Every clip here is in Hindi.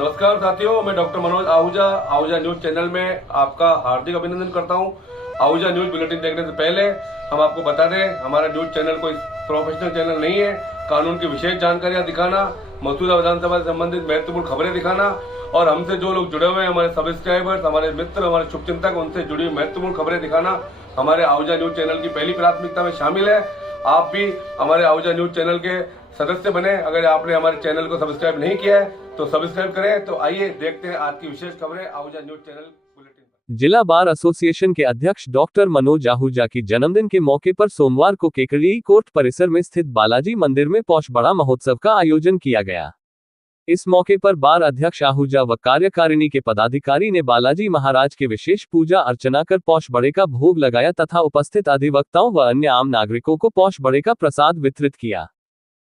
नमस्कार साथियों, मैं doctor Manoj Ahuja Ahuja news channel में आपका हार्दिक अभिनंदन करता हूं। आहूजा न्यूज बुलेटिन देखने से पहले हम आपको बता दें, हमारा न्यूज चैनल कोई प्रोफेशनल चैनल नहीं है। कानून की विशेष जानकारियां दिखाना, मौजूदा विधानसभा से संबंधित महत्वपूर्ण खबरें दिखाना और हमसे जो लोग जुड़े हुए हैं, हमारे सब्सक्राइबर्स, हमारे मित्र, हमारे शुभचिंतक, उनसे जुड़ी हुई महत्वपूर्ण खबरें दिखाना हमारे आहूजा न्यूज चैनल की पहली प्राथमिकता में शामिल है। आप भी हमारे आहूजा न्यूज चैनल के सदस्य बने। अगर आपने हमारे चैनल को सब्सक्राइब नहीं किया है तो सब्सक्राइब करें। तो आइए देखते हैं आज की विशेष खबरें आहूजा न्यूज चैनल बुलेटिन। जिला बार एसोसिएशन के अध्यक्ष डॉक्टर मनोज आहूजा की जन्मदिन के मौके पर सोमवार को केकड़ी कोर्ट परिसर में स्थित बालाजी मंदिर में पौष बड़ा महोत्सव का आयोजन किया गया। इस मौके पर बार अध्यक्ष आहूजा व कार्यकारिणी के पदाधिकारी ने बालाजी महाराज के विशेष पूजा अर्चना कर पौष बड़े का भोग लगाया तथा उपस्थित अधिवक्ताओं व अन्य आम नागरिकों को पौष बड़े का प्रसाद वितरित किया।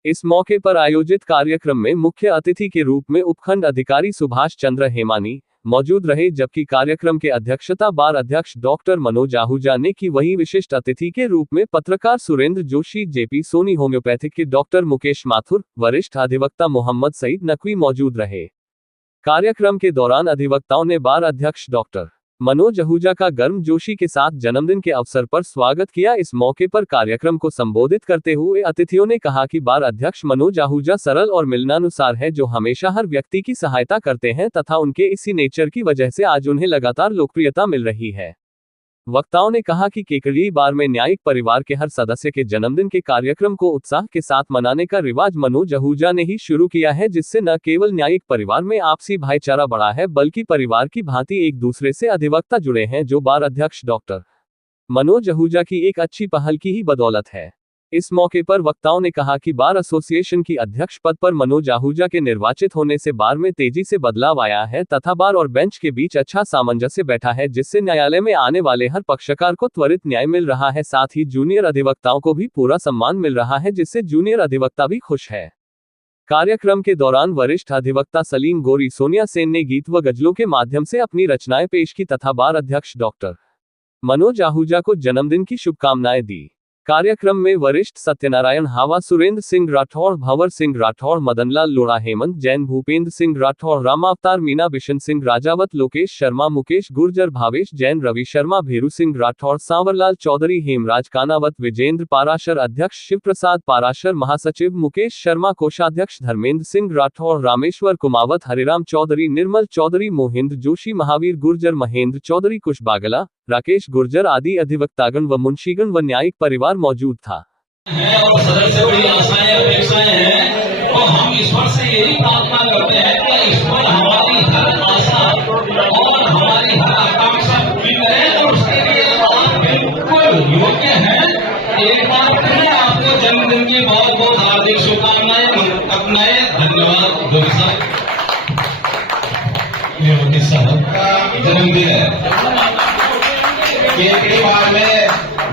इस मौके पर आयोजित कार्यक्रम में मुख्य अतिथि के रूप में उपखंड अधिकारी सुभाष चंद्र हेमानी मौजूद रहे, जबकि कार्यक्रम के अध्यक्षता बार अध्यक्ष डॉक्टर मनोज आहूजा ने की। वहीं विशिष्ट अतिथि के रूप में पत्रकार सुरेंद्र जोशी, जेपी सोनी, होम्योपैथिक के डॉक्टर मुकेश माथुर, वरिष्ठ अधिवक्ता मोहम्मद सईद नकवी मौजूद रहे। कार्यक्रम के दौरान अधिवक्ताओं ने बार अध्यक्ष डॉक्टर मनोज आहूजा का गर्मजोशी के साथ जन्मदिन के अवसर पर स्वागत किया। इस मौके पर कार्यक्रम को संबोधित करते हुए अतिथियों ने कहा कि बार अध्यक्ष मनोज आहूजा सरल और मिलनानुसार है, जो हमेशा हर व्यक्ति की सहायता करते हैं तथा उनके इसी नेचर की वजह से आज उन्हें लगातार लोकप्रियता मिल रही है। वक्ताओं ने कहा कि केकड़ी बार में न्यायिक परिवार के हर सदस्य के जन्मदिन के कार्यक्रम को उत्साह के साथ मनाने का रिवाज मनोज आहूजा ने ही शुरू किया है, जिससे न केवल न्यायिक परिवार में आपसी भाईचारा बढ़ा है, बल्कि परिवार की भांति एक दूसरे से अधिवक्ता जुड़े हैं, जो बार अध्यक्ष डॉक्टर मनोज आहूजा की एक अच्छी पहल की ही बदौलत है। इस मौके पर वक्ताओं ने कहा कि बार एसोसिएशन की अध्यक्ष पद पर मनोज आहूजा के निर्वाचित होने से बार में तेजी से बदलाव आया है तथा बार और बेंच के बीच अच्छा सामंजस्य बैठा है, जिससे न्यायालय में आने वाले हर पक्षकार को त्वरित न्याय मिल रहा है। साथ ही जूनियर अधिवक्ताओं को भी पूरा सम्मान मिल रहा है, जिससे जूनियर अधिवक्ता भी खुश है। कार्यक्रम के दौरान वरिष्ठ अधिवक्ता सलीम गोरी, सोनिया सेन ने गीत व गजलों के माध्यम से अपनी रचनाएं पेश की तथा बार अध्यक्ष डॉक्टर मनोज आहूजा को जन्मदिन की शुभकामनाएं दी। कार्यक्रम में वरिष्ठ सत्यनारायण हावा, सुरेंद्र सिंह राठौड़, भंवर सिंह राठौड़, मदनलाल लोढ़ा, हेमंत जैन, भूपेंद्र सिंह राठौड़, रामावतार मीना, बिशन सिंह राजावत, लोकेश शर्मा, मुकेश गुर्जर, भावेश जैन, रवि शर्मा, भेरू सिंह राठौड़, सांवरलाल चौधरी, हेमराज कानावत, विजेंद्र पाराशर, अध्यक्ष शिव प्रसाद पाराशर, महासचिव मुकेश शर्मा, कोषाध्यक्ष धर्मेंद्र सिंह राठौड़, रामेश्वर कुमावत, हरिराम चौधरी, निर्मल चौधरी, मोहिंद्र जोशी, महावीर गुर्जर, महेंद्र चौधरी, कुश बागला, राकेश गुर्जर आदि अधिवक्तागण व मुंशीगण व न्यायिक परिवार मौजूद था। और सदस्य बड़ी आशाएं अपेक्षाएं हैं और हम ईश्वर से यही प्रार्थना करते हैं कि ईश्वर हमारी हर आशा और हमारी हर आकांक्षा पूरी करे और उसके लिए आप बिल्कुल योग्य हैं। एक बार फिर आपको जन्मदिन की बहुत बहुत हार्दिक शुभकामनाएं। अपनाए धन्यवाद। जन्मदिन है, केकड़ी बार में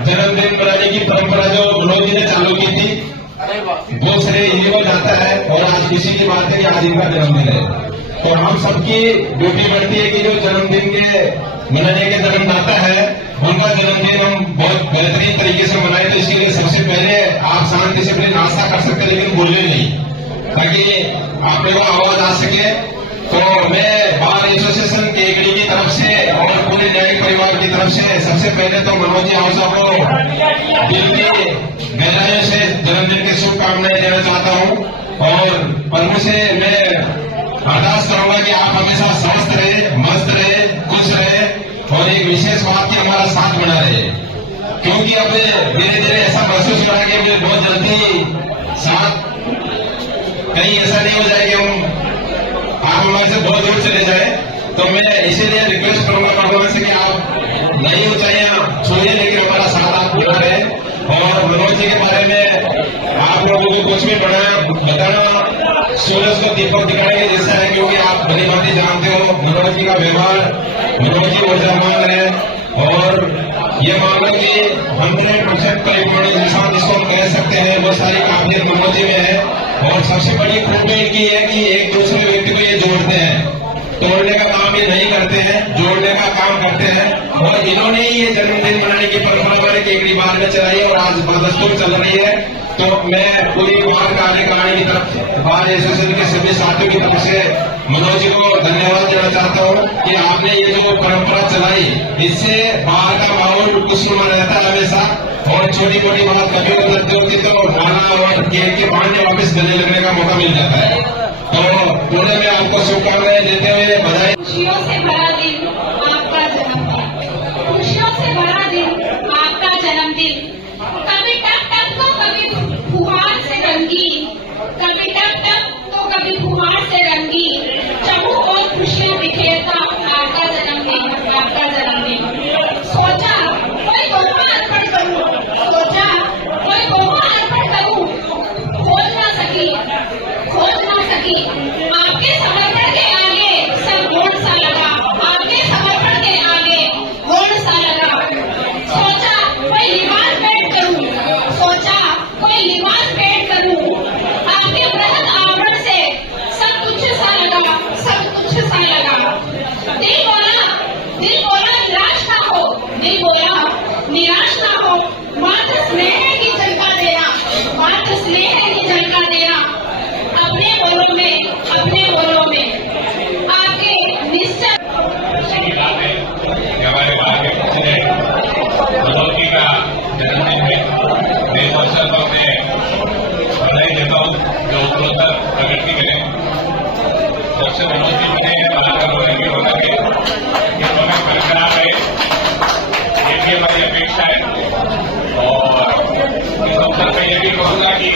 जन्मदिन मनाने की परंपरा जो मनोज जी ने चालू की थी, वो श्रेय इन्हीं को जाता है और आज खुशी की बात है कि आज इनका जन्मदिन है। तो हम सबकी ड्यूटी बनती है कि जो जन्मदिन के मनाने के जन्मदाता है, उनका जन्मदिन हम बहुत बेहतरीन तरीके से मनाए। तो इसके लिए सबसे पहले आप शांति से अपनी नाश्ता कर सकते हैं, लेकिन बोले नहीं, ताकि आप लोगों को आवाज आ सके। तो मैं बार एसोसिएशन केकड़ी की तरफ से और पूरे न्यायिक परिवार की तरफ से सबसे पहले तो मनोज जी आहूजा को दिल की गहराइयों से जन्मदिन की शुभकामनाएं देना चाहता हूं और प्रभु से मैं अरदास करूंगा कि आप हमेशा स्वस्थ रहे, मस्त रहे, खुश रहे और एक विशेष बात की हमारा साथ बना रहे, क्योंकि अब धीरे धीरे ऐसा महसूस हो रहा है कि मुझे बहुत जल्दी साथ कहीं ऐसा नहीं हो जाए कि हम आप हमारे से बहुत दूर चले जाए। तो मैं इसीलिए रिक्वेस्ट करूंगा परफॉर्मेंस से कि आप नई ऊंचाइयां छोड़िए, लेकिन हमारा साथ आप जुड़ा रहे। और मनोज जी के बारे में आप लोगों को कुछ भी बताना सूरज को दीपक दिखाएंगे जैसा है, क्योंकि आप भली भांति जानते हो मनोज जी का व्यवहार, मनोज जी ऊर्जावान है और ये मानो कि 100% परिपूर्ण इंसान जिसको हम कह सकते हैं, वो सारी काबिलियत मनोज जी में है। और सबसे बड़ी खूबी इनकी है कि एक दूसरे व्यक्ति को ये जोड़ते हैं, तोड़ने का काम ये नहीं करते हैं, जोड़ने का काम करते हैं। और इन्होंने ही ये जन्मदिन मनाने की परंपरा हमारे केकड़ी बार में चलाई और आज बदस्तूर चल रही है। तो मैं पूरी बार कार्यकारिणी की तरफ बार एसोसिएशन के सभी साथियों की तरफ से मनोज जी को धन्यवाद देना चाहता हूँ कि आपने ये जो परंपरा चलाई, इससे बाहर का माहौल खुशनुमा रहता है हमेशा, और छोटी मोटी बात कभी उपलब्ध होती तो नाना और केक के बहाने वापस गले लगने का मौका मिल जाता है। तो पुणे में आपको शुभकामनाएं देते हुए बधाई। खुशियों से भरा दिन आपका जन्मदिन, खुशियों से भरा दिन आपका जन्मदिन। कभी टक टक तो कभी फुहार से रंगीन, कभी टक टक तो कभी फुहार से रंगीन, चबू और खुशियां बिखेरता आपका जन्मदिन, आपका जन्मदिन। सोचा कोई तोहफा अर्पण करूं, सोचा कोई तोहफा अर्पण करूं, खोज ना सकी, खोज ना सकी। आपके समर्पण के आगे सब गोड़ सा लगा, आपके समर्पण के आगे गोड़ सा लगा। सोचा कोई लिबास भेंट करूं, सोचा कोई लिबास भेंट करूं, आपके बृहद आवरण से सब कुछ सा लगा, सब कुछ सा लगा। दिल बोला निराश ना हो, दिल बोला निराश ना हो, मात्र स्नेह की झलका देना, मात्र स्नेह की झलका देना। अपने बोलों में आपके निश्चय हमारे बाहर के प्रेसिडेंट मनोज जी का जन्मदिन है। मैं इस अवसर पर मैं बधाई देता हूँ जो उत्तरोत्तर प्रगति करें। जब से मनोज जी बने हैं कलाकार होने होना के ये हमें बरकरार है, ये भी हमारी अपेक्षा है। और इस अवसर पर यह भी कहूँगा कि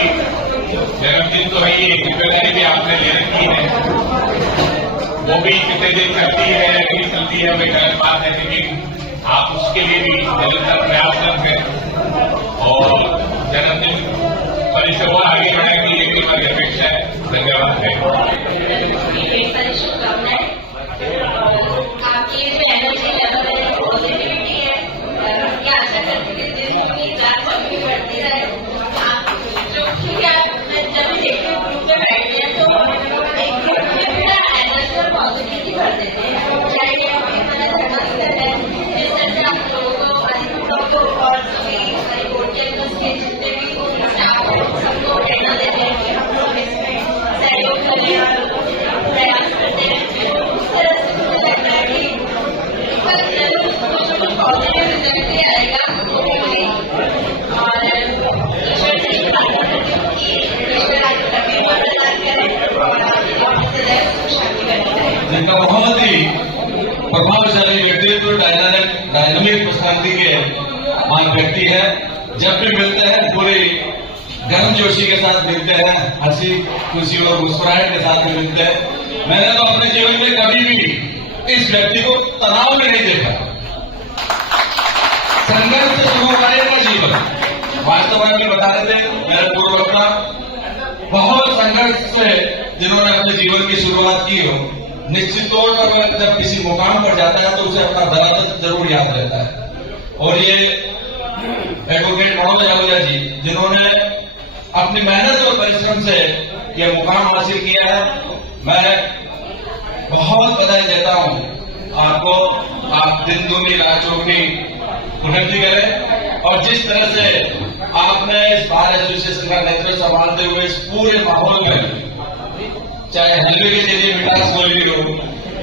जन्मदिन तो है, ये जिम्मेदारी भी आपने ले रखी है, वो भी कितने दिन करती है नहीं चलती है हमें गलत बात है, लेकिन आप उसके लिए भी निरंतर प्रयासरत हैं और जन्मदिन पर इसे और आगे बढ़ाएंगे, ये भी हमारी अपेक्षा है। धन्यवाद है। ढेर सारी शुभकामनाएं। आपकी ये जो एनर्जी लेवल है, पॉजिटिविटी है, ये आशा करती हूँ कि दिन की क्लास भी बढ़ती रहे। आप जो क्योंकि आप जब भी देखते हो ग्रुप में बैठते हैं तो एक ग्रुप में पूरा एनर्जी और पॉजिटिविटी भर देते हैं। चाहे ये आपकी मदद करना है, जिस तरह से आप लोगों को अधिक लोगों और सभी रिपोर्टिंग के जितने भी स्टाफ है सबको प्रेरणा देते हैं कि हम लोग इसमें सहयोग करें और प्रयास करते हैं। उस तरह से मुझे लगता है कि कुछ पॉजिटिव रिजल्ट भी आएगा और ईश्वर से प्रार्थना करती हूँ कि ईश्वर आपको कभी मदद करें और शांति बनी रहे। जिनका बहुत ही प्रभावशाली व्यक्तित्व, डायनामिक पर्सनालिटी के मान व्यक्ति है। जब भी मिलते हैं पूरे गर्मजोशी के साथ मिलते हैं, हंसी खुशी और मुस्कुराहट के साथ में मिलते हैं। मैंने तो अपने जीवन में कभी भी इस व्यक्ति को तनाव में नहीं देखा। संघर्ष से शुरू होता है जीवन। वास्तव में बता रहे थे मेरे पूर्ववक्ता, बहुत संघर्ष से जिन्होंने अपने जीवन की शुरुआत की हो, निश्चित तौर पर जब किसी मुकाम पर जाता है तो उसे अपना दरादर जरूर याद रहता है। और ये एडवोकेट मनोज आहूजा जी जिन्होंने अपनी मेहनत और परिश्रम से ये मुकाम हासिल किया है, मैं बहुत बधाई देता हूं आपको। आप दिन दूनी रात चौगुनी उन्नति करें और जिस तरह से आपने इस बार एसोसिएशन का नेतृत्व संभालते हुए इस पूरे माहौल में, चाहे हलवे के जरिए मिठास बोली हो,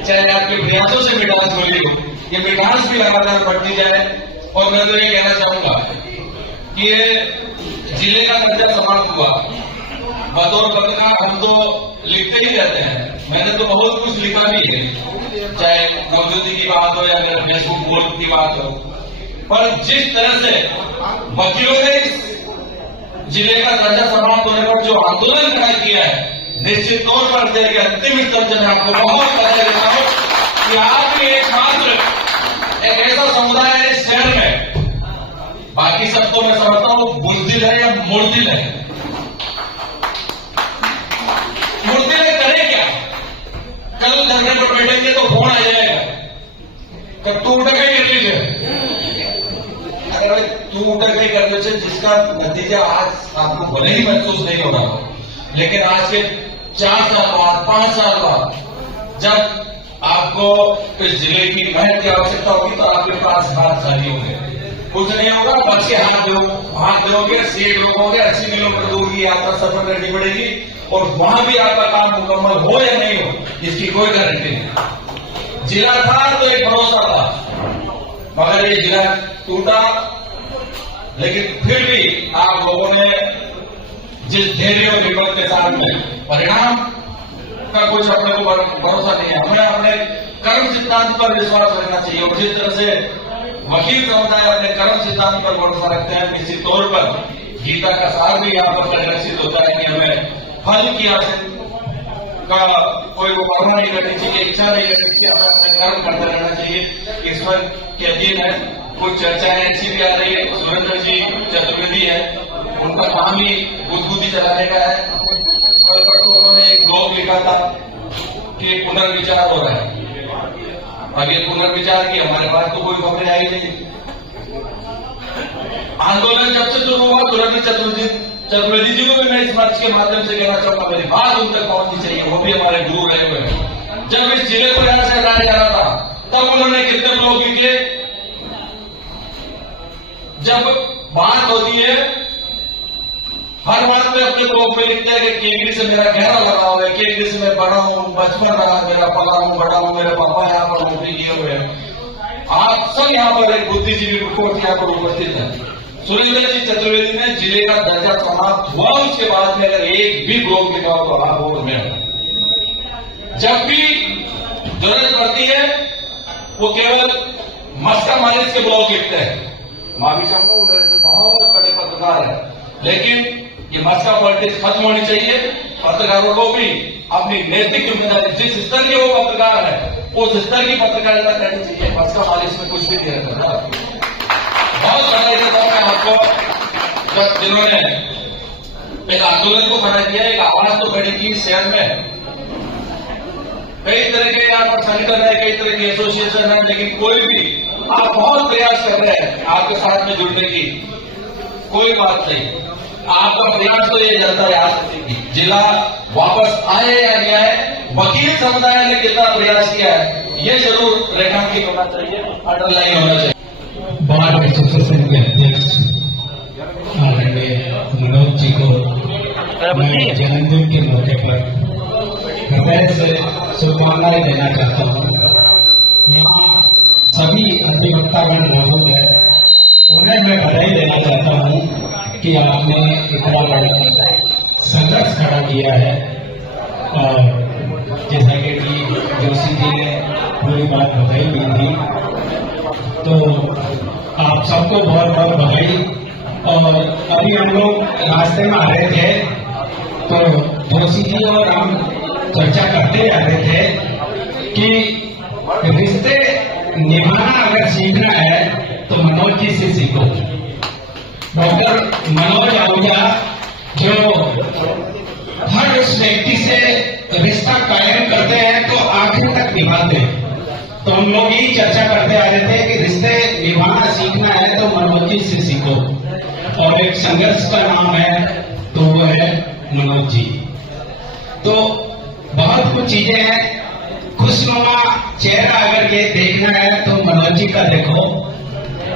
चाहे आपके प्रयासों से मिठास बोली हो, ये मिठास भी लगातार बढ़ती जाए। और मैं तो ये कहना चाहूंगा कि ये जिले का दर्जा समाप्त हुआ, बतौर पत्रकार हम तो लिखते ही रहते हैं, मैंने तो बहुत कुछ लिखा भी है, चाहे मौजूदगी की बात हो या मेरे फेसबुक बोल की बात हो। पर जिस तरह से वकीलों ने इस जिले का दर्जा समाप्त होने पर जो आंदोलन खड़ा किया है, निश्चित तौर पर के अंतिम स्तर से मैं आपको बहुत बधाई देता हूं कि आप भी एकमात्र एक ऐसा समुदाय है इस शहर में, बाकी सबको मैं समझता हूं बुजदिल है या मुर्दिल है। मुर्दिल करें क्या? कल धरने पर बैठेंगे तो फोन आ जाएगा कि तू उठ गई कर लीजिए। अगर तू उठ गई करने से जिसका नतीजा आज आपको भले ही महसूस नहीं हो रहा हो, लेकिन आज के 4 साल बाद 5 साल बाद जब आपको इस जिले की महत्व की आवश्यकता होगी तो आपके पास हाथ खाली होंगे। कुछ नहीं होगा, बच के हाथ दोगे, सीट रोकोगे, 80 किलोमीटर दूर की यात्रा सफर करनी पड़ेगी और वहां भी आपका काम मुकम्मल हो या नहीं हो इसकी कोई गारंटी नहीं। जिला था तो एक भरोसा था, मगर ये जिला टूटा, लेकिन फिर भी आप लोगों ने जिस धैर्य और हिम्मत के साथ में, परिणाम का कुछ अपने को भरोसा नहीं है, हमें अपने कर्म सिद्धांत पर विश्वास रखना चाहिए। और जिस तरह से वकील समुदाय अपने कर्म सिद्धांत पर भरोसा रखते हैं, किसी तौर पर गीता का सार भी यहाँ पर परिलक्षित होता है कि हमें फल की आशा का कोई मुकाबला नहीं करनी चाहिए, इच्छा नहीं करनी चाहिए, हमें अपने कर्म करते रहना चाहिए। ईश्वर के अधीन है। कुछ चर्चाएं ऐसी भी आ रही है, सुरेंद्र जी चतुर्वेदी है, उनका काम ही बुद्धबुद्धि चलाने का है। कल परसों उन्होंने एक ब्लॉग लिखा था कि पुनर्विचार हो रहा है। अब ये पुनर्विचार की हमारे पास तो कोई खबरें आई नहीं। आंदोलन जब से शुरू हुआ, तुरंत चतुर्वेदी जी को भी मैं इस मंच के माध्यम से कहना चाहूंगा, मेरी बात उन तक पहुंचनी चाहिए, वो भी हमारे गुरु रहे हुए हैं। जब इस जिले को यहां से हटाया जा रहा था, तब उन्होंने कितने ब्लॉग लिखे। जब बात होती है, हर बात पे अपने ब्लॉग में लिखते हैं कि केंद्रीय से मेरा गहरा लगाव है, केंद्रीय से मैं बड़ा हूं, बचपन रहा मेरा, पला हूं, बड़ा हूं, मेरे पापा यहाँ पर नौकरी किए हुए हैं। आप सब यहाँ पर एक बुद्धिजीवी मुख्यमंत्री यहाँ पर उपस्थित है। सुरेंद्र जी चतुर्वेदी ने जिले का दर्जा समाप्त हुआ, उसके बाद में अगर एक भी ब्लॉग लिखा हो तो आप और मैं, जब भी जरूरत पड़ती है वो केवल मस्का मालिश के ब्लॉग लिखते हैं। माफी चाहूंगा, वो मेरे से बहुत बड़े पत्रकार है, लेकिन ये मस्का पॉलिटिक्स खत्म होनी चाहिए। पत्रकारों को भी अपनी नैतिक जिम्मेदारी, जिस स्तर के वो पत्रकार है उस स्तर की पत्रकारिता करनी चाहिए। मस्का मालिश में कुछ भी नहीं रहता। बहुत बधाई देता हूं मैं आपको, जिन्होंने एक आंदोलन को खड़ा किया, एक आवाज तो खड़ी की शहर में। कई तरह के यहाँ पर संगठन है, कई तरह के एसोसिएशन है, लेकिन कोई भी आप बहुत प्रयास कर रहे हैं आपके साथ में जुड़ने की, कोई बात नहीं। आपका प्रयास तो ये जनता याद रखेगी। जिला वापस आए या नहीं आए, वकील समुदाय ने कितना प्रयास किया है ये जरूर रेखांकित होना चाहिए, अंडरलाइन होना चाहिए। बार एसोसिएशन के अध्यक्ष आदरणीय मनोज जी को मैं जन्मदिन के मौके पर हृदय से शुभकामनाएं देना चाहता हूँ। यहाँ सभी अधिवक्तागण मौजूद है, उन्हें मैं बधाई देना चाहता हूँ कि आपने इतना बड़ा संघर्ष खड़ा किया है। और जैसा कि जोशी जी ने पूरी बात बताई भी थी, तो आप सबको बहुत बहुत बधाई। और अभी हम लोग रास्ते में आ रहे थे तो जोशी जी और हम चर्चा करते जा रहे थे कि रिश्ते निभाना अगर सीखना है तो मनोज जी से सीखो। डॉक्टर मनोज आहूजा जो हर उस व्यक्ति से रिश्ता कायम करते हैं तो आखिर तक निभाते हैं। तो हम लोग यही चर्चा करते आ रहे थे कि रिश्ते निभाना सीखना है तो मनोज जी से सीखो। और एक संघर्ष का नाम है तो वो है मनोज जी। तो बहुत कुछ चीजें हैं, खुशनुमा चेहरा अगर ये देखना है तो मनोज जी का देखो।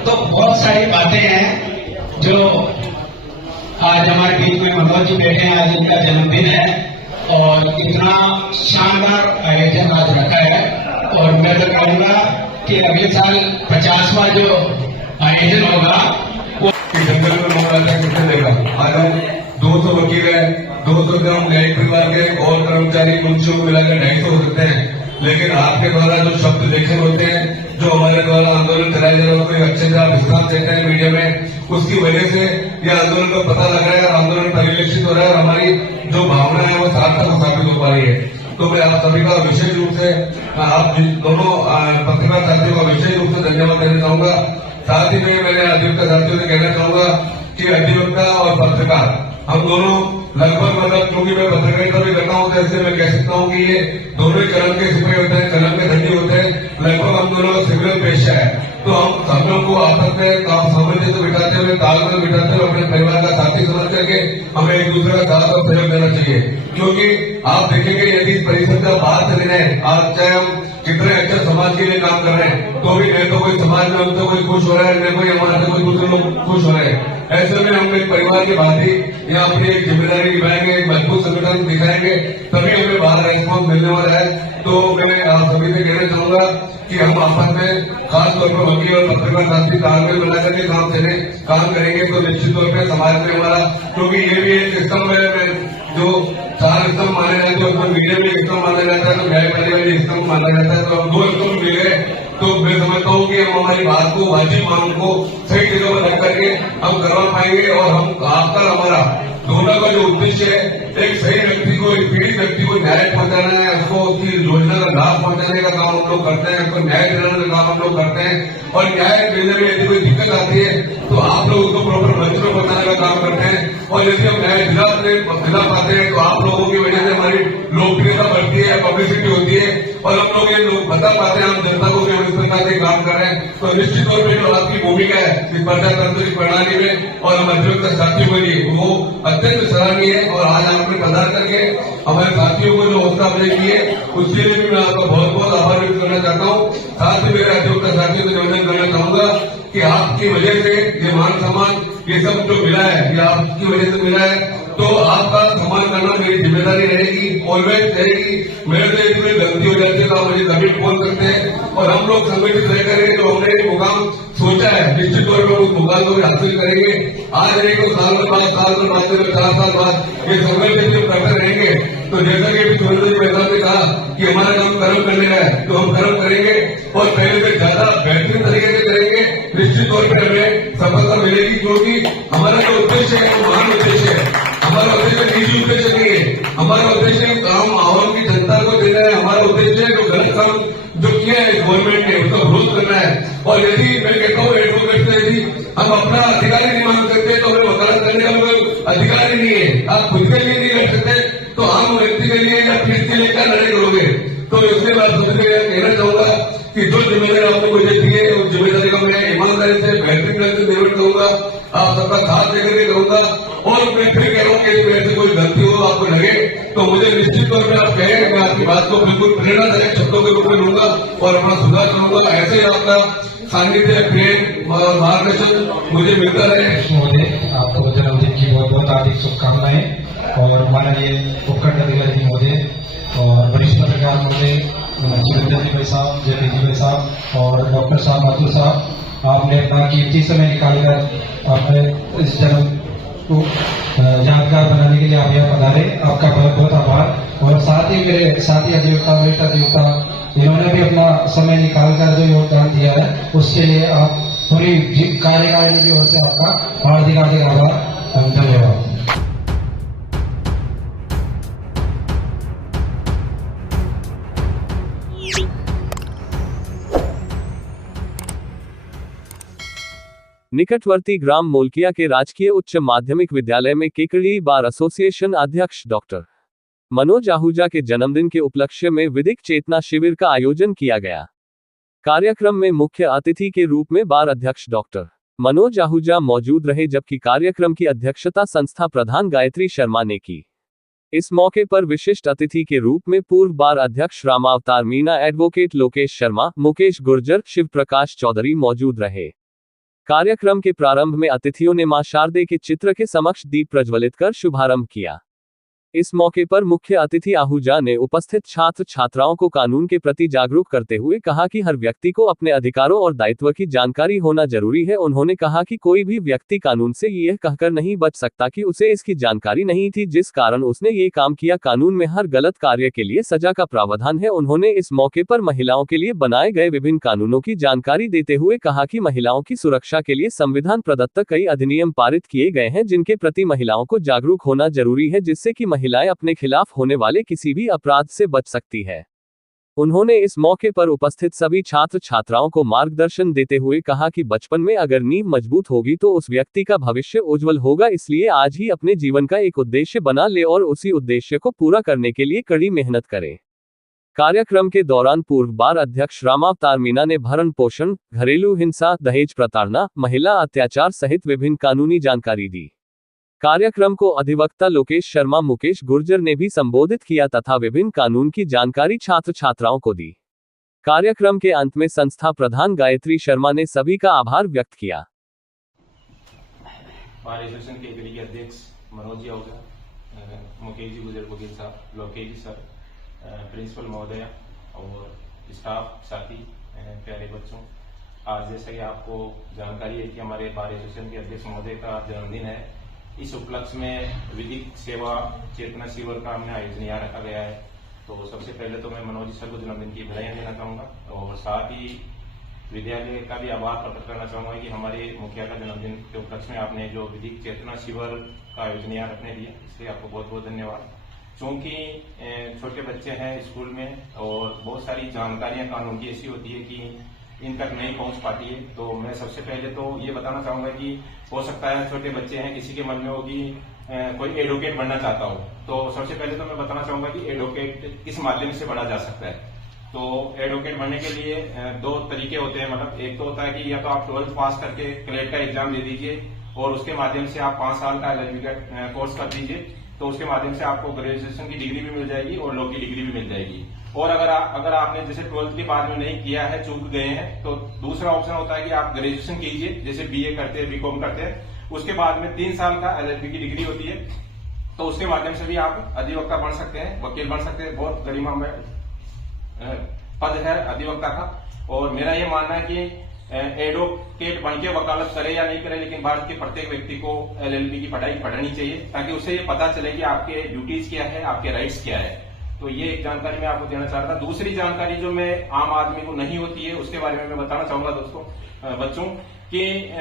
तो बहुत सारी बातें हैं जो आज हमारे बीच में मनोज जी बैठे हैं, आज इनका जन्मदिन है और इतना शानदार आयोजन आज रखा है। और मैं तो कहूंगा कि अगले साल 50वां जो आयोजन होगा वो जंगल में लोग आता कितने देगा। आज हम 200 वकील है, 200 से हम न्यायिक विभाग के और कर्मचारी मुंशियों को मिलाकर 250 हो सकते हैं, लेकिन आपके द्वारा जो शब्द लेखन होते हैं, जो हमारे द्वारा आंदोलन चलाया जा रहा है उसको अच्छे से आप विस्तार देते हैं मीडिया में, उसकी वजह से ये आंदोलन को पता लग रहा है और आंदोलन परिलक्षित हो रहा है और हमारी जो भावना है वो सार्थक साबित हो पा रही है। तो मैं आप सभी का विशेष रूप से, आप दोनों पत्रकार साथियों का विशेष रूप से धन्यवाद देना चाहूंगा। साथ ही में मैंने अधिवक्ता साथियों से कहना चाहूंगा कि अधिवक्ता और पत्रकार हम दोनों लगभग मतलब, क्योंकि मैं पत्रकारिता भी करता हूँ तो ऐसे मैं कह सकता हूँ कि ये दोनों ही कलम के सिपाही होते हैं, कलम के धनी होते हैं। लगभग हम दोनों का सिविल पेशा है, तो हम सब लोग को आपस में सामंजस्य से बिठाते हुए, तालमेल बिठाते हुए अपने परिवार का साथी समझ करके हमें एक दूसरे का साथ और सहयोग देना चाहिए। क्योंकि आप देखेंगे यदि परिषद का बाहर चले जाए, आज चाहे हम कितने अच्छे समाज के लिए काम कर रहे हैं, तो भी नहीं तो कोई समाज में हमसे कोई खुश हो रहा है, नहीं कोई हमारे से कोई दूसरे लोग खुश हो रहे हैं। ऐसे में हम एक परिवार की भांति या अपनी एक जिम्मेदारी निभाएंगे, एक मजबूत संगठन दिखाएंगे, तभी हमें बाहर रिस्पॉन्स मिलने वाला है। तो मैं आप सभी से कहना चाहूंगा कि हम आपस में खासतौर पर वकील और पत्रकार साथी तालमेल बना करके काम करेंगे तो निश्चित तौर पर समाज में हमारा, क्योंकि ये भी एक सिस्टम है जो 4 स्तंभ माने जाते हैं, उसमें मीडिया में स्तंभ माना जाता है, तो न्यायपालिका में स्तंभ माना जाता है। तो हम 2 स्तंभ मिले, तो मैं समझता हूँ कि हम हमारी बात को, वाजिब मांग को सही जगह पर रख करके हम करवा पाएंगे। और हम आपका हमारा दोनों का जो उद्देश्य है, एक सही व्यक्ति को, एक पीड़ित व्यक्ति को न्याय पहुंचाना है, उसको उसकी योजना का लाभ पहुंचाने का काम हम लोग करते हैं, उसको न्याय दिलाने का काम हम लोग करते हैं। और न्याय देने में यदि कोई दिक्कत आती है तो आप लोग उसको प्रॉपर मंच में पहुंचाने का काम करते हैं। और यदि हम न्याय दिला पाते हैं तो आप लोगों की वजह से हमारी लोकप्रियता बढ़ती है, पब्लिसिटी होती है, और हम लोग ये लोग बता पाते हैं हम जनता को कि हम इस प्रकार से काम कर रहे हैं। तो निश्चित तौर पर जो आपकी भूमिका है इस प्रजातंत्र की प्रणाली में और हम अधिवक्ता साथियों के लिए, वो अत्यंत सराहनीय है। और आज आपने पधार करके हमारे साथियों को जो हौसला अफजाई की है, उसके लिए भी मैं आपका बहुत बहुत आभार व्यक्त करना चाहता हूँ। साथ ही मेरे अधिवक्ता साथियों को निवेदन करना चाहूंगा कि आपकी वजह से ये मान सम्मान ये सब जो मिला है, ये आपकी वजह से मिला है, तो आपका सम्मान करना मेरी जिम्मेदारी रहेगी, ऑलवेज रहेगी। मेरे से इतनी गलती हो जाती है तो आप मुझे कभी फोन करते हैं, और हम लोग संगठित रहकर जो हमने एक मुकाम सोचा है, निश्चित तौर पर उस मुकाम को हासिल करेंगे। आज नहीं तो साल में 5 साल में 4 साल बाद ये संगठित करते रहेंगे। तो जैसा कि अभी सुरेंद्र जी मेहता ने कहा कि हमारा काम कर्म करने का है, तो हम कर्म करेंगे और पहले से ज्यादा बेहतरीन तरीके से करेंगे। निश्चित तौर पर हमें सफलता मिलेगी, क्योंकि हमारा जो उद्देश्य है वो महान उद्देश्य है। हमारा उद्देश्य निजी उद्देश्य नहीं है, हमारा उद्देश्य काम आवाम की जनता को देना है। हमारा उद्देश्य है जो गलत काम जो किया है गवर्नमेंट ने उसका विरोध करना है। और यदि मैं कहता हूँ एडवोकेट से यदि हम अपना अधिकार नहीं मांग सकते तो हमें वकालत करने का कोई अधिकार ही नहीं है। आप खुद के लिए नहीं कर सकते तो आम व्यक्ति के लिए या फीस के लिए क्या लड़ाई करोगे। तो इसके बाद सबसे कहना चाहूंगा कि जो जिम्मेदारी आपने मुझे दी है उस जिम्मेदारी का मैं ईमानदारी से बेहतरीन ढंग से निर्वहन करूंगा, आप सबका साथ देकर के करूंगा। और मैं फिर कह रहा हूँ कि मेरे से कोई गलती हो आपको लगे तो मुझे निश्चित तौर पर आप कहें, मैं आपकी बात को बिल्कुल प्रेरणादायक शब्दों के रूप में लूंगा और अपना सुधार करूंगा। ऐसे ही आपका सानिध्य, प्रेम और मार्गदर्शन मुझे मिलता रहे। महोदय, आपको जन्मदिन की बहुत बहुत हार्दिक शुभकामनाएं। और माननीय उपखंड अधिकारी महोदय और वरिष्ठ पत्रकार महोदय सुरेंद्र जी भाई साहब, जयदीप जी भाई साहब और डॉक्टर साहब, माथुर साहब, आपने अपना कीमती समय निकालकर अपने इस जन्म को यादगार बनाने के लिए आप यहाँ पधारे, आपका बहुत बहुत आभार। और साथ ही मेरे साथी अधिवक्ता, वरिष्ठ अधिवक्ता, इन्होंने भी अपना समय निकालकर जो योगदान दिया है उसके लिए आप पूरी कार्यकारिणी की ओर से आपका हार्दिक हार्दिक आभार, धन्यवाद। निकटवर्ती ग्राम मोलकिया के राजकीय उच्च माध्यमिक विद्यालय में केकड़ी बार एसोसिएशन अध्यक्ष डॉक्टर मनोज आहूजा के जन्मदिन के उपलक्ष्य में विधिक चेतना शिविर का आयोजन किया गया। कार्यक्रम में मुख्य अतिथि के रूप में बार अध्यक्ष डॉक्टर मनोज आहूजा मौजूद रहे, जबकि कार्यक्रम की अध्यक्षता संस्था प्रधान गायत्री शर्मा ने की। इस मौके पर विशिष्ट अतिथि के रूप में पूर्व बार अध्यक्ष रामावतार मीना, एडवोकेट लोकेश शर्मा, मुकेश गुर्जर, शिव प्रकाश चौधरी मौजूद रहे। कार्यक्रम के प्रारंभ में अतिथियों ने मां शारदे के चित्र के समक्ष दीप प्रज्वलित कर शुभारंभ किया। इस मौके पर मुख्य अतिथि आहूजा ने उपस्थित छात्र छात्राओं को कानून के प्रति जागरूक करते हुए कहा कि हर व्यक्ति को अपने अधिकारों और दायित्व की जानकारी होना जरूरी है। उन्होंने कहा कि कोई भी व्यक्ति कानून से यह कहकर नहीं बच सकता कि उसे इसकी जानकारी नहीं थी, जिस कारण उसने ये काम किया। कानून में हर गलत कार्य के लिए सजा का प्रावधान है। उन्होंने इस मौके पर महिलाओं के लिए बनाए गए विभिन्न कानूनों की जानकारी देते हुए कहा कि महिलाओं की सुरक्षा के लिए संविधान प्रदत्त कई अधिनियम पारित किए गए हैं, जिनके प्रति महिलाओं को जागरूक होना जरूरी है, जिससे कि महिलाएं अपने खिलाफ होने वाले किसी भी अपराध से बच सकती है। उन्होंने इस मौके पर उपस्थित सभी छात्र छात्राओं को मार्गदर्शन देते हुए कहा कि बचपन में अगर नींव मजबूत होगी तो उस व्यक्ति का भविष्य उज्जवल होगा। इसलिए आज ही अपने जीवन का एक उद्देश्य बना ले और उसी उद्देश्य को पूरा करने के लिए कड़ी मेहनत करें। कार्यक्रम के दौरान पूर्व बार अध्यक्ष रामावतार मीणा ने भरण पोषण, घरेलू हिंसा, दहेज प्रताड़ना, महिला अत्याचार सहित विभिन्न कानूनी जानकारी दी। कार्यक्रम को अधिवक्ता लोकेश शर्मा, मुकेश गुर्जर ने भी संबोधित किया तथा विभिन्न कानून की जानकारी छात्र छात्राओं को दी। कार्यक्रम के अंत में संस्था प्रधान गायत्री शर्मा ने सभी का आभार व्यक्त किया। बार एसोसिएशन के एग्री के अध्यक्ष मनोज जी आहूजा, मुकेश जी गुजर वकील साहब, लोकेश जी सर, प्रिंसिपल महोदया और स्टाफ साथी, प्यारे बच्चों, आज जैसे कि आपको जानकारी है कि हमारे बार एसोसिएशन के अध्यक्ष महोदय का जन्मदिन है। इस उपलक्ष्य में विधिक सेवा चेतना शिविर का हमने आयोजन यहाँ रखा गया है। तो सबसे पहले तो मैं मनोज सर को जन्मदिन की बधाई देना चाहूँगा और साथ ही विद्यालय का भी आभार प्रकट करना चाहूँगा कि हमारे मुखिया का जन्मदिन के उपलक्ष्य में आपने जो विधिक चेतना शिविर का आयोजन यहाँ रखने दिया, इसलिए आपको बहुत बहुत धन्यवाद। चूँकि छोटे बच्चे हैं स्कूल में और बहुत सारी जानकारियाँ कानून की ऐसी होती है कि इन तक नहीं पहुँच पाती है, तो मैं सबसे पहले तो ये बताना चाहूँगा कि हो सकता है छोटे बच्चे हैं, किसी के मन में हो कि कोई एडवोकेट बनना चाहता हो, तो सबसे पहले तो मैं बताना चाहूँगा कि एडवोकेट किस माध्यम से बना जा सकता है। तो एडवोकेट बनने के लिए दो तरीके होते हैं, मतलब एक तो होता है कि या तो आप 12th पास करके क्लेट का एग्जाम दे दीजिए और उसके माध्यम से आप 5 साल का LLB का कोर्स कर दीजिए, तो उसके माध्यम से आपको ग्रेजुएशन की डिग्री भी मिल जाएगी और लॉ की डिग्री भी मिल जाएगी। और अगर आपने जैसे 12th के बाद में नहीं किया है, चूक गए हैं, तो दूसरा ऑप्शन होता है कि आप ग्रेजुएशन कीजिए, जैसे BA करते हैं, BCom करते हैं, उसके बाद में 3 साल का LLB की डिग्री होती है, तो उसके माध्यम से भी आप अधिवक्ता बन सकते हैं, वकील बन सकते हैं। बहुत गरिमा में पद है अधिवक्ता का। और मेरा ये मानना है कि एडवोकेट बनके वकालत करे या नहीं करे, लेकिन भारत के प्रत्येक व्यक्ति को LLB की पढ़ाई पढ़नी चाहिए, ताकि उसे ये पता चले कि आपके ड्यूटीज क्या है, आपके राइट्स क्या है। तो ये एक जानकारी मैं आपको देना चाह रहा था। दूसरी जानकारी जो मैं आम आदमी को नहीं होती है, उसके बारे में मैं बताना चाहूंगा दोस्तों, बच्चों, कि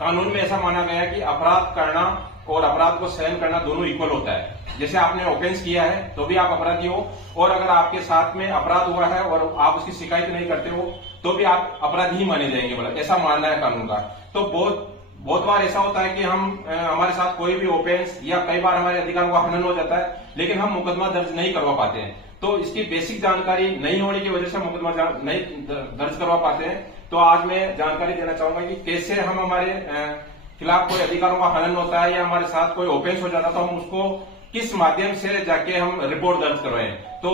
कानून में ऐसा माना गया है कि अपराध करना और अपराध को सहन करना दोनों इक्वल होता है। जैसे आपने ऑफेंस किया है तो भी आप अपराधी हो, और अगर आपके साथ में अपराध हुआ है और आप उसकी शिकायत नहीं करते हो तो भी आप अपराधी ही माने जाएंगे, मतलब ऐसा मानना है कानून का। तो बहुत बार ऐसा होता है कि हमारे साथ कोई भी ऑफेंस या कई बार हमारे अधिकार का हनन हो जाता है, लेकिन हम मुकदमा दर्ज नहीं करवा पाते हैं। तो इसकी बेसिक जानकारी नहीं होने की वजह से मुकदमा नहीं दर्ज करवा पाते हैं। तो आज मैं जानकारी देना चाहूंगा कि कैसे हम हमारे खिलाफ कोई अधिकारों का हनन होता है या हमारे साथ कोई ऑफेंस हो जाता है तो हम उसको किस माध्यम से जाके हम रिपोर्ट दर्ज करवाएं। तो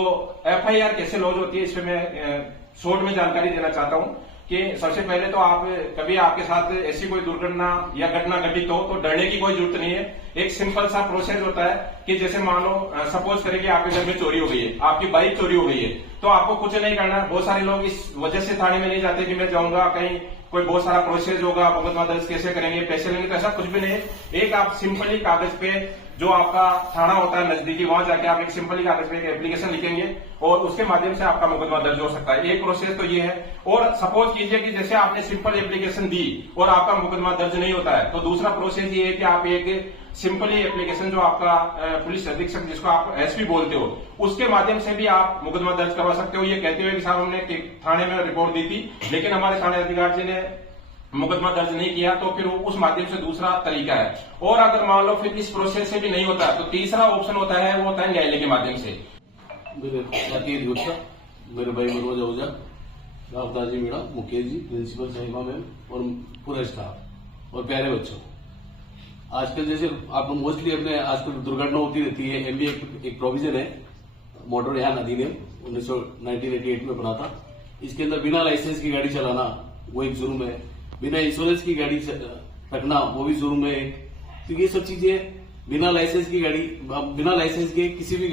FIR कैसे लॉन्च होती है, इसमें मैं शॉर्ट में जानकारी देना चाहता हूं कि सबसे पहले तो आप कभी आपके साथ ऐसी कोई दुर्घटना या घटना घटित हो तो डरने की कोई जरूरत नहीं है। एक सिंपल सा प्रोसेस होता है कि जैसे मान लो सपोज करें कि आपके घर में चोरी हो गई है, आपकी बाइक चोरी हो गई है, तो आपको कुछ नहीं करना। बहुत सारे लोग इस वजह से थाने में नहीं जाते कि मैं जाऊंगा कहीं कोई बहुत सारा प्रोसेस होगा, मुकदमा दर्ज कैसे करेंगे, पैसे लेंगे, तो ऐसा कुछ भी नहीं है। एक आप सिंपली कागज पे जो आपका थाना होता है नजदीकी, वहां जाके आप एक सिंपली कागज पे एक एप्लीकेशन लिखेंगे और उसके माध्यम से आपका मुकदमा दर्ज हो सकता है। एक प्रोसेस तो ये है। और सपोज कीजिए कि जैसे आपने सिंपल एप्लीकेशन दी और आपका मुकदमा दर्ज नहीं होता है, तो दूसरा प्रोसेस ये है कि आप एक सिंपली एप्लीकेशन जो आपका पुलिस अधीक्षक, जिसको आप SP बोलते हो, उसके माध्यम से भी आप मुकदमा दर्ज करवा सकते हो। ये कहते हुए कि साहब हमने थाने में रिपोर्ट दी थी लेकिन हमारे थाने अधिकारी जी ने मुकदमा दर्ज नहीं किया, तो फिर उस माध्यम से दूसरा तरीका है। और अगर मान लो फिर इस प्रोसेस से भी नहीं होता तो तीसरा ऑप्शन होता है, वो होता है न्यायालय के माध्यम से। मेरे साथी अधिवक्ता मेरे भाई मनोज आहूजा, रावतार जी मीणा, मुकेश जी, प्रिंसिपल साहिबा मैम और पूरा स्टाफ और प्यारे बच्चों, आजकल जैसे आप मोस्टली अपने आजकल दुर्घटना होती रहती है। MB एक प्रोविजन है मोटर यान अधिनियम 1988 में बना था। इसके अंदर बिना लाइसेंस की गाड़ी चलाना वो एक जुर्म है, बिना इंश्योरेंस की गाड़ी रखना वो भी जुर्म है। तो ये सब चीजें बिना लाइसेंस की गाड़ी, बिना लाइसेंस के किसी भी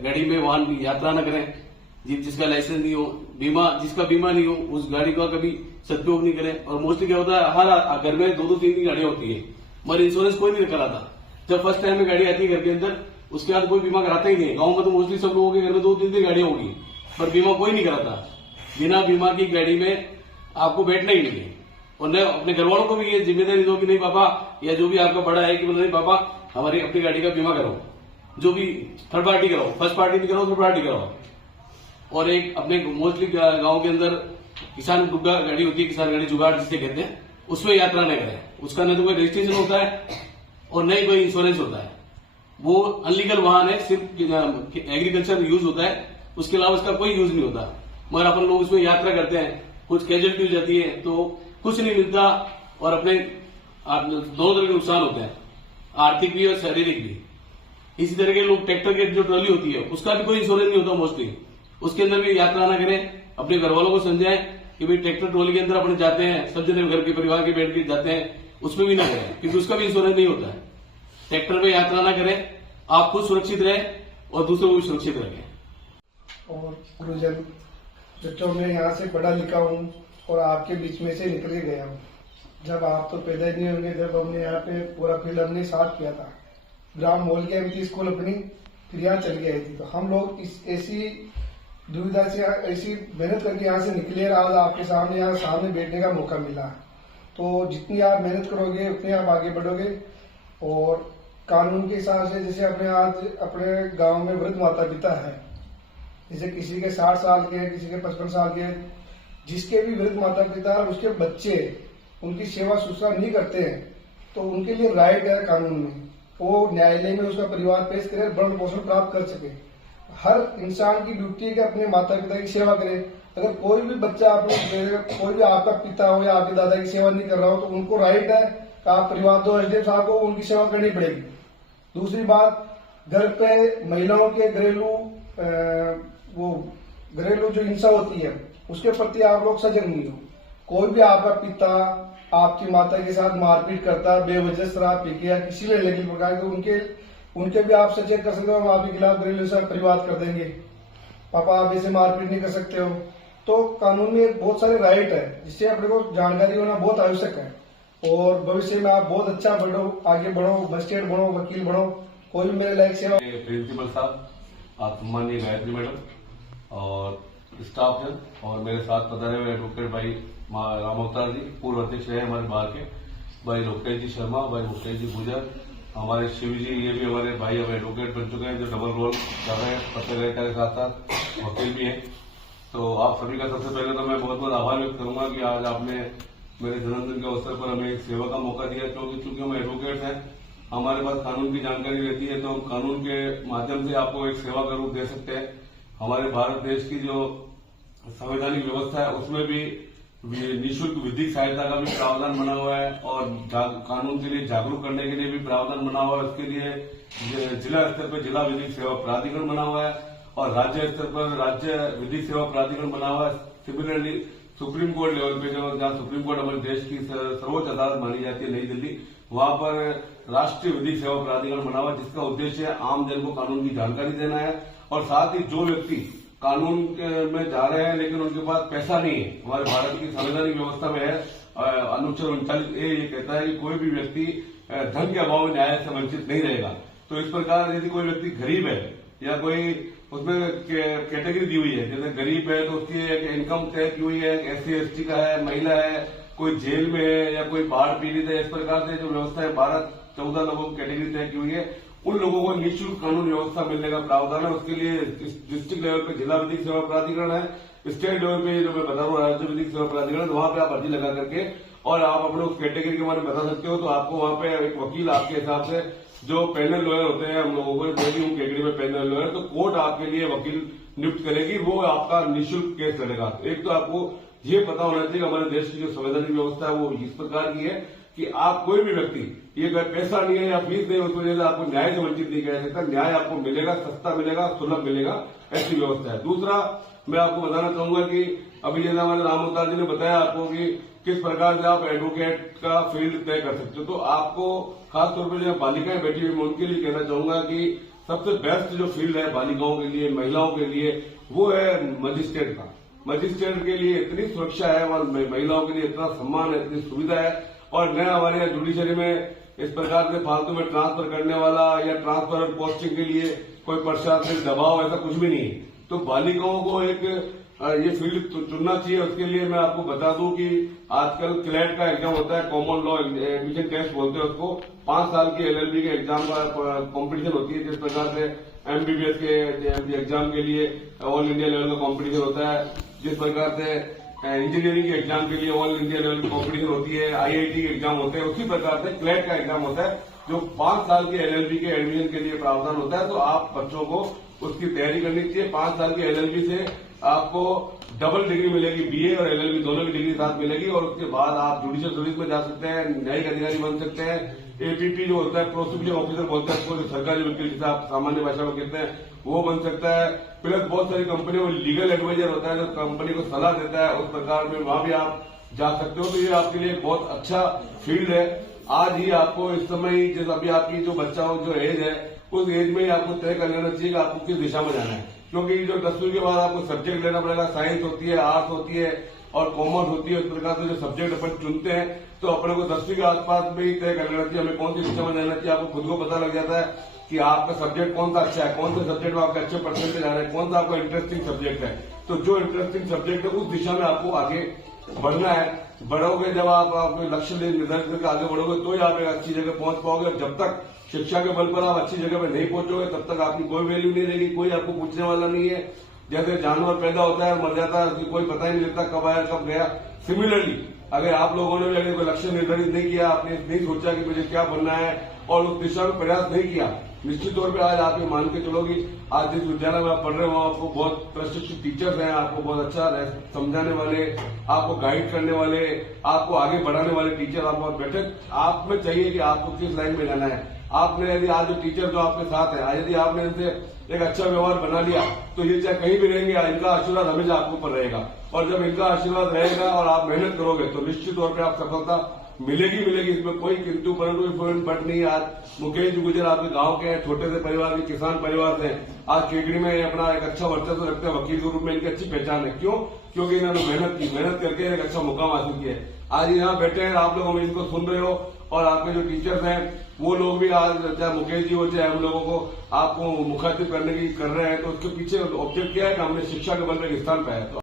गाड़ी में वाहन यात्रा न करें। जिसका लाइसेंस नहीं हो, जिसका बीमा नहीं हो, उस गाड़ी का कभी सदुपयोग नहीं करें। और मोस्टली क्या होता है, हर घर में 2-3 गाड़ियां होती है, मगर इंश्योरेंस कोई नहीं कराता। जब फर्स्ट टाइम में गाड़ी आती है घर के अंदर, उसके बाद कोई बीमा कराता ही नहीं। गाँव में तो मोस्टली सब लोगों के घर में 2-3 गाड़ियां होगी, पर बीमा कोई नहीं कराता। बिना बीमा की गाड़ी में आपको बैठना ही नहीं है। और न अपने घर वालों को भी ये जिम्मेदारी दो कि नहीं पापा, या जो भी आपका बड़ा है कि मतलब नहीं पापा हमारी अपनी गाड़ी का बीमा कराओ, जो भी थर्ड पार्टी कराओ, फर्स्ट पार्टी भी कराओ, थर्ड पार्टी कराओ। और एक अपने मोस्टली गांव के अंदर किसान डुग्गा गाड़ी होती है, किसान गाड़ी जुगाड़ जिसे कहते हैं, उसमें यात्रा न करें। उसका न तो कोई रजिस्ट्रेशन होता है और न ही कोई इंश्योरेंस होता है। वो अनलीगल वाहन है, सिर्फ एग्रीकल्चर यूज होता है उसके अलावा उसका कोई यूज नहीं होता। मगर अपन लोग उसमें यात्रा करते हैं, कुछ कैजुअलिटी हो जाती है तो कुछ नहीं मिलता और अपने दोनों तरह के नुकसान होते हैं, आर्थिक भी और शारीरिक भी। इसी तरह के लोग ट्रैक्टर की जो ट्रॉली होती है उसका भी कोई इंश्योरेंस नहीं होता मोस्टली, उसके अंदर भी यात्रा ना करें। अपने घर वालों को समझाएं कि भाई ट्रैक्टर ट्रॉली के अंदर अपने जाते हैं, सब जने घर के परिवार के बैठ के जाते हैं, उसमें भी ना करें क्योंकि उसका भी इंश्योरेंस नहीं होता है। ट्रैक्टर पे यात्रा ना करें, आप खुद सुरक्षित रहें और दूसरों को भी सुरक्षित रखें। और गुरुजन बच्चों, मैं यहाँ से पढ़ा लिखा हूँ और आपके बीच में से निकल के गया हूँ। जब आप तो पैदा ही नहीं होंगे, जब हमने यहाँ पे पूरा फील्ड हमने साथ किया था, ग्राम मोल के थी स्कूल अपनी, फिर यहाँ चल गई थी। तो हम लोग इस ऐसी दुविधा से, ऐसी मेहनत करके यहाँ से निकले, आज आपके सामने यहाँ सामने बैठने का मौका मिला। तो जितनी आप मेहनत करोगे उतनी आप आगे बढ़ोगे। और कानून के हिसाब से जैसे अपने आज अपने गांव में वृद्ध माता पिता है, जैसे किसी के 60 साल के, किसी के 55 साल के, जिसके भी वृद्ध माता पिता और उसके बच्चे उनकी सेवा शुश्रूषा नहीं करते हैं तो उनके लिए राइट है कानून में, वो न्यायालय में उसका परिवार पेश करे, भरण पोषण प्राप्त कर सके। हर इंसान की ड्यूटी है कि अपने माता पिता की सेवा करे। अगर कोई भी बच्चा कोई भी आपका पिता हो या आपके दादा की सेवा नहीं कर रहा हो तो उनको राइट है कि आप परिवार दो एसडीएम साहब को उनकी सेवा करनी पड़ेगी। दूसरी बात, घर पे महिलाओं के घरेलू जो हिंसा होती है उसके प्रति आप लोग सजग नहीं हो। कोई भी आपका पिता आपकी माता के साथ मारपीट करता, बेवजह शराब पी के या किसी भी अलग प्रकार के, उनके भी आप सचेत कर सकते हो, हम आपके खिलाफ घरेलू हिंसा परिवाद कर देंगे, पापा आप ऐसे मारपीट नहीं कर सकते हो। तो कानून में बहुत सारे राइट है जिससे अपने को जानकारी होना बहुत आवश्यक है। और भविष्य में आप बहुत अच्छा बढ़ो, आगे बढ़ो, मजिस्ट्रेट बनो, वकील बनो, कोई भी मेरे लायक सेवा। प्रिंसिपल साहब, आप सम्मानीय गायत्री मैडम और स्टाफ जन और मेरे साथ पधारे हुए एडवोकेट भाई राम अवतार जी, पूर्व अध्यक्ष रहे हमारे बार के, भाई लोकेश जी शर्मा, भाई मुकेश जी गुजर, हमारे शिव जी, ये भी हमारे भाई अब एडवोकेट बन चुके हैं जो डबल रोल कर रहे हैं, पत्रकारिता के साथ साथ वकील भी हैं। तो आप सभी का सबसे पहले तो मैं बहुत बहुत आभार व्यक्त करूंगा कि आज आपने मेरे जन्मदिन के अवसर पर हमें एक सेवा का मौका दिया, क्योंकि चूंकि हम एडवोकेट हैं, हमारे पास कानून की जानकारी रहती है, तो हम कानून के माध्यम से आपको एक सेवा का रूप दे सकते हैं। हमारे भारत देश की जो संवैधानिक व्यवस्था है उसमें भी निःशुल्क विधिक सहायता का भी प्रावधान बना हुआ है और कानून के लिए जागरूक करने के लिए भी प्रावधान बना हुआ है। उसके लिए जिला स्तर पर जिला विधिक सेवा प्राधिकरण बना हुआ है और राज्य स्तर पर राज्य विधिक सेवा प्राधिकरण बना हुआ है। सिमिलरली सुप्रीम कोर्ट लेवल पे जहाँ सुप्रीम कोर्ट हमारे देश की सर्वोच्च अदालत मानी जाती है नई दिल्ली, वहां पर राष्ट्रीय विधिक सेवा प्राधिकरण बना हुआ है, जिसका उद्देश्य है आम जन को कानून की जानकारी देना है। और साथ ही जो व्यक्ति कानून में जा रहे हैं लेकिन उनके पास पैसा नहीं है, हमारे भारत की संवैधानिक व्यवस्था में है अनुच्छेद 39A ये कहता है कि कोई भी व्यक्ति धन के अभाव में न्याय से वंचित नहीं रहेगा। तो इस प्रकार यदि कोई व्यक्ति गरीब है या कोई उसमें कैटेगरी दी हुई है, जैसे गरीब है तो उसकी एक इनकम तय की हुई है, SC/ST का है, महिला है, कोई जेल में है या कोई बाढ़ पीड़ित है, इस प्रकार से जो व्यवस्था है 12-14 लोगों की कैटेगरी तय की हुई है, उन लोगों को निःशुल्क कानून व्यवस्था मिलने का प्रावधान है। उसके लिए डिस्ट्रिक्ट लेवल पे जिला विधिक सेवा प्राधिकरण है, स्टेट लेवल पे जो मैं बता रहा हूँ राज्य विधिक सेवा प्राधिकरण, वहां पे आप अर्जी लगा करके और आप अपने उस कैटेगरी के बारे में बता सकते हो। तो आपको वहां पे एक वकील आपके हिसाब से जो पैनल लॉयर होते हैं, हम लोगों को जो भी कैटेगरी में पैनल लॉयर, तो कोर्ट आपके लिए वकील नियुक्त करेगी, वो आपका निःशुल्क केस लड़ेगा। एक तो आपको ये पता होना चाहिए हमारे देश की जो संवैधानिक व्यवस्था है वो इस प्रकार की है कि आप कोई भी व्यक्ति ये पैसा नहीं है या फीस नहीं, उस वजह से आपको न्याय से वंचित नहीं किया सकता, न्याय आपको मिलेगा, सस्ता मिलेगा, सुलभ मिलेगा, ऐसी व्यवस्था है। दूसरा मैं आपको बताना चाहूंगा कि अभी जैसे हमारे राम अवतार जी ने बताया आपको कि किस प्रकार से आप एडवोकेट का फील्ड तय कर सकते हो। तो आपको खासतौर पर जो बालिकाएं बैठी हुई मैं उनके लिए कहना चाहूंगा कि सबसे बेस्ट जो फील्ड है बालिकाओं के लिए, महिलाओं के लिए, वो है मजिस्ट्रेट का। मजिस्ट्रेट के लिए इतनी सुरक्षा है और महिलाओं के लिए इतना सम्मान है, इतनी सुविधा है। और न हमारे यहाँ जुडिशरी में इस प्रकार से फालतू में ट्रांसफर करने वाला या ट्रांसफर और पोस्टिंग के लिए कोई प्रशासनिक दबाव ऐसा कुछ भी नहीं है। तो बालिकाओं को एक ये फील्ड चुनना चाहिए। उसके लिए मैं आपको बता दूं कि आजकल क्लैट का एग्जाम होता है, कॉमन लॉ एडमिशन टेस्ट बोलते हैं उसको, 5 साल की LLB के एग्जाम का कॉम्पिटिशन होती है। जिस प्रकार से MBBS के एग्जाम के लिए ऑल इंडिया लेवल का कॉम्पिटिशन होता है, जिस प्रकार से इंजीनियरिंग के एग्जाम के लिए ऑल इंडिया लेवल की कॉम्पिटिशन होती है, IIT के एग्जाम होते हैं, उसी प्रकार से क्लैट का एग्जाम होता है जो 5 साल के LLB के एडमिशन के लिए प्रावधान होता है। तो आप बच्चों को उसकी तैयारी करनी चाहिए। 5 साल की LLB से आपको डबल डिग्री मिलेगी, BA और LLB दोनों की डिग्री साथ मिलेगी और उसके बाद आप जुडिशियल सर्विस में जा सकते हैं, न्यायिक अधिकारी बन सकते हैं। APP जो होता है प्रोसिक्यूशन ऑफिसर बोलते हैं उसको, सरकारी वकील जिसे आप सामान्य भाषा में कहते हैं, वो बन सकता है। प्लस बहुत सारी कंपनियों में लीगल एडवाइजर होता है जो कंपनी को सलाह देता है, उस प्रकार में वहां भी आप जा सकते हो। तो ये आपके लिए बहुत अच्छा फील्ड है। आज ही आपको इस समय ही, जैसे अभी आपकी जो बच्चा हो, जो एज है, उस एज में ही आपको तय कर लेना चाहिए कि आपको किस दिशा में जाना है। क्योंकि जो 10वीं के बाद आपको सब्जेक्ट लेना पड़ेगा, साइंस होती है, आर्ट्स होती है और कॉमर्स होती है। इस प्रकार से जो सब्जेक्ट अपन चुनते हैं तो अपने को 10वीं के आसपास में ही तय कर लेना चाहिए हमें कौन सी दिशा में जाना चाहिए। आपको खुद को पता लग जाता है कि आपका सब्जेक्ट कौन सा अच्छा है, कौन से सब्जेक्ट में आपके अच्छे परसेंटेज आ रहे हैं, कौन सा आपका इंटरेस्टिंग सब्जेक्ट है। तो जो इंटरेस्टिंग सब्जेक्ट है उस दिशा में आपको आगे बढ़ना है। बढ़ोगे जब आप अपने लक्ष्य निर्धारित करके आगे बढ़ोगे तो ही आप एक अच्छी जगह पहुंच पाओगे। जब तक शिक्षा के बल पर आप अच्छी जगह पर नहीं पहुंचोगे तब तक आपकी कोई वैल्यू नहीं रहेगी, कोई आपको पूछने वाला नहीं है। जैसे जानवर पैदा होता है और मर जाता है, कोई पता ही नहीं लगता कब आया कब गया। सिमिलरली अगर आप लोगों ने भी अगर कोई लक्ष्य निर्धारित नहीं किया, आपने नहीं सोचा कि मुझे क्या बनना है और उस दिशा में प्रयास नहीं किया, निश्चित तौर पे आज आप ये मान के चलोगी आज जिस विद्यालय में आप पढ़ रहे हो आपको बहुत प्रशिक्षित टीचर्स हैं, आपको बहुत अच्छा समझाने वाले, आपको गाइड करने वाले, आपको आगे बढ़ाने वाले टीचर आपको बैठे। आप में चाहिए कि आपको किस लाइन में जाना है। आपने यदि आज जो टीचर जो आपके साथ है, यदि आपने इनसे एक अच्छा व्यवहार बना लिया तो ये चाहे कहीं भी रहेंगे, इनका आशीर्वाद हमेशा आपके ऊपर रहेगा। और जब इनका आशीर्वाद रहेगा और आप मेहनत करोगे तो निश्चित तौर पर आप सफलता मिलेगी। इसमें कोई किंतु परंतु बट नहीं। आज मुकेश गुजर आपके गांव के हैं, छोटे से परिवार के किसान परिवार से आज केकड़ी में अपना एक अच्छा वर्चस्व रखते हैं, वकील के रूप में इनकी अच्छी पहचान है। क्यों? क्योंकि इन्होंने मेहनत की, मेहनत करके एक अच्छा मुकाम हासिल किया है। आज यहाँ बैठे हैं, आप लोगों में इनको सुन रहे हो और आपके जो टीचर्स हैं वो लोग भी आज चाहे मुकेश जी हो चाहे हम लोगों को आपको मुखातिब करने की कर रहे हैं। तो उसके पीछे ऑब्जेक्ट क्या है कि हमने शिक्षा के बल पर एक स्थान पाया। तो